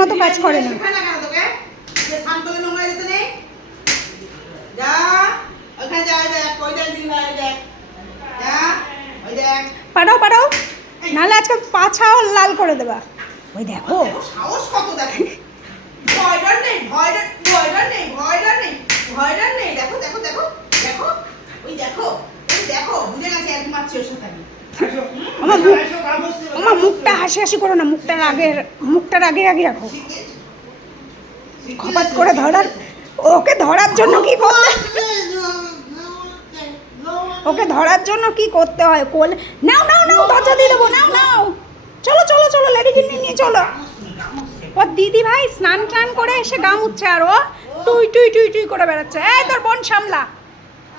মতো কাজ করে না। পাঠাও পাঠাও, নাহলে আজকে পাছাও লাল করে দেবা। ওই দেখো সাহস কত, দেখো ভয়ডর নেই, ভয়ডর নেই, দেখো দেখো দেখো দেখো, ওই দেখো, ওই দেখো, বুঝে গেছে একদম মারছি ওর সাথে আমি। আমার মুখটা হাসি হাসি করো না, মুখটার আগে রাখো। খপাত করে ধরার, ওকে ধরার জন্য কি করতে, ওকে ধরার জন্য কি করতে হয়? কোল নাও নাও নাও, দরজা দিয়ে দেবো, নাও নাও, চলো চলো চলো, লেডিকে নিয়ে চলো। ওর দিদি ভাই স্নান টান করে এসে গা মুচ্ছে, আর ও টুই টুই টুই টুই করে বেড়াচ্ছে। এই তোর বোন সামলা।